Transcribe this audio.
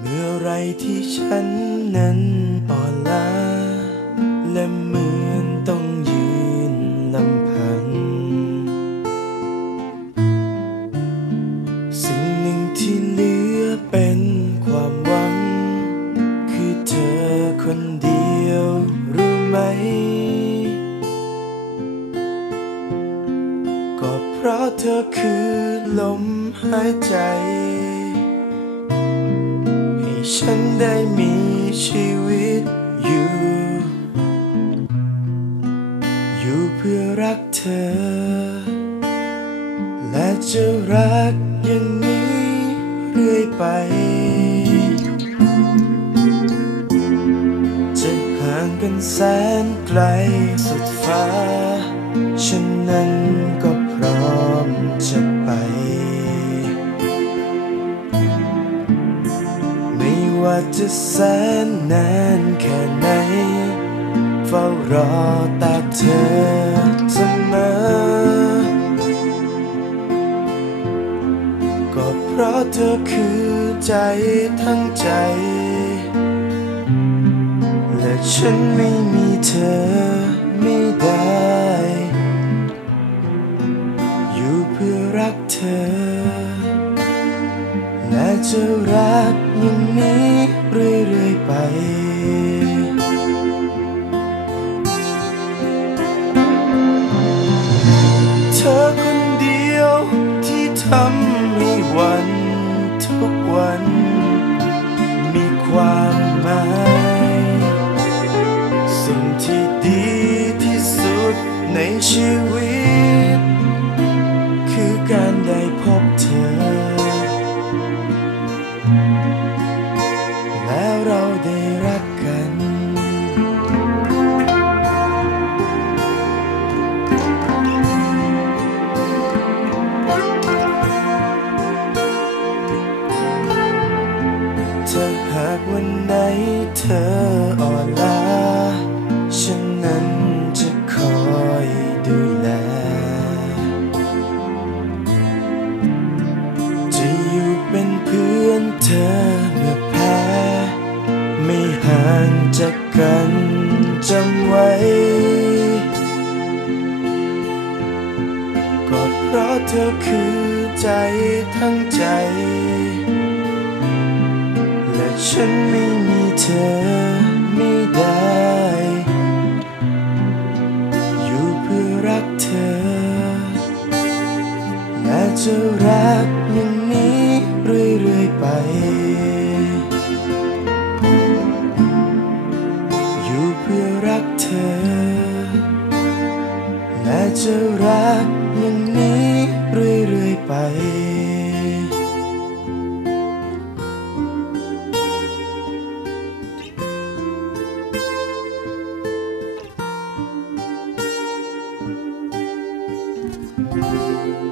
เมื่อไรที่ฉันนั้นอ่อนล้า และเหมือนต้องยืนลำพัง สิ่งหนึ่งที่เหลือเป็นความหวัง คือเธอคนเดียวรู้ไหม ก็เพราะเธอคือลมหายใจ ฉันได้มีชีวิตอยู่ อยู่เพื่อรักเธอ และจะรักอย่างนี้เรื่อยไป จะห่างกันแสนไกลสุดฟ้า ฉันนั้นาจะแสนนานแค่ไหน เฝ้ารอแต่เธอเสมอ ก็เพราะเธอคือใจทั้งใจ และฉันไม่มีเธอไม่ได้ อยู่เพื่อรักเธอ จะรักอย่างนี้เรื่อยๆไป เธอคนเดียวที่ทำให้วัน ได้รักกัน ถ้าหากวันไหนเธออ่อนล้าฉันนั้น งจากกันจำไว้ ก็เพราะเธอคือใจทั้งใจ และฉันไม่มีเธอไม่ได้ อยู่เพื่อรักเธอ และจะรัก จะรักอย่างนี้เรื่อยๆไป Thank